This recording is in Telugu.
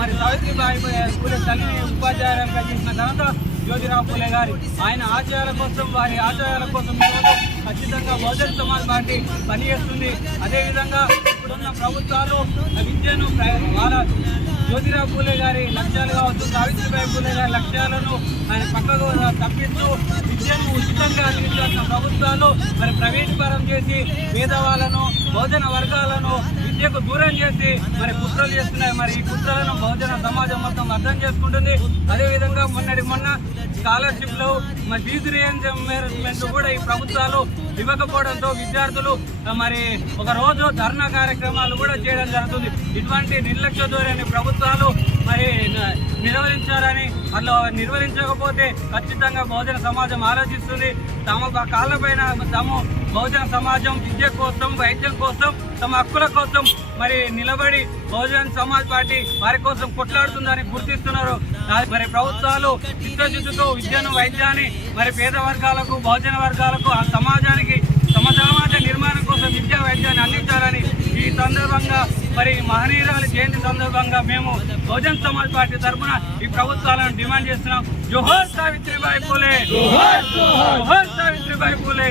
మరి సావిత్రిబాయి పూలే తల్లిని ఉపాధ్యాయులుగా చేసిన ఘనత జ్యోతిరావు పూలే గారి ఆయన ఆశయాల కోసం వారి ఆశయాల కోసం ఖచ్చితంగా బహుజన్ సమాజ్ పార్టీ పనిచేస్తుంది. అదేవిధంగా ఇప్పుడున్న ప్రభుత్వాలు విద్యను వాళ్ళ జ్యోతిరావు పూలే గారి లక్ష్యాలు కావచ్చు, సావిత్రిబాయి పూలే గారి లక్ష్యాలను ఆయన పక్కకు తప్పిస్తూ విద్యను ఉచితంగా అందించాల్సిన ప్రభుత్వాలు మరి ప్రైవేటీకరణ చేసి పేదవాళ్ళను బహుజన వర్గాలను విద్యకు దూరం చేసి మరి కుట్రలు చేస్తున్నాయి. మరి ఈ కుట్రలను బహుజన సమాజం మొత్తం అర్థం చేసుకుంటుంది. అదేవిధంగా మొన్న స్కాలర్షిప్లు మరి ఫీజు రియంబర్స్మెంట్ కూడా ఈ ప్రభుత్వాలు ఇవ్వకపోవడంతో విద్యార్థులు మరి ఒక రోజు ధర్నా కార్యక్రమాలు కూడా చేయడం జరుగుతుంది. ఇటువంటి నిర్లక్ష్య ధోరణి ప్రభుత్వాలు మరి నిర్వహించారని, అట్లా నిర్వహించకపోతే ఖచ్చితంగా బహుజన సమాజం ఆలోచిస్తుంది. తమ కాళ్ళపైన తాము బహుజన సమాజం విద్య కోసం, వైద్యం కోసం, తమ హక్కుల కోసం మరి నిలబడి బహుజన్ సమాజ్ పార్టీ వారి కోసం కొట్లాడుతుందని గుర్తిస్తున్నారు. మరి ప్రభుత్వాలు చిత్తశుద్ధితో విద్యను, వైద్యాన్ని మరి పేద వర్గాలకు, బహుజన వర్గాలకు, ఆ సమాజానికి సమాజ నిర్మాణం కోసం విద్యా వైద్యాన్ని అందించాలని ఈ సందర్భంగా మరి మహనీయురాలి జయంతి సందర్భంగా మేము బహుజన్ సమాజ్ పార్టీ తరఫున ఈ ప్రభుత్వాలను డిమాండ్ చేస్తున్నాం. జోహార్ సావిత్రిబాయి పూలే, జోహార్ సావిత్రిబాయి పూలే.